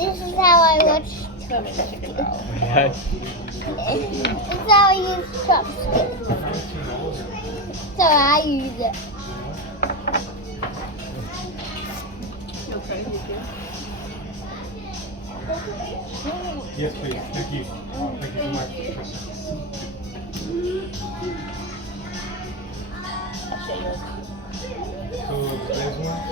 This is how I watch. Okay. This is how I use chopsticks. So I use it. Yes, please. Thank you. Thank you so much.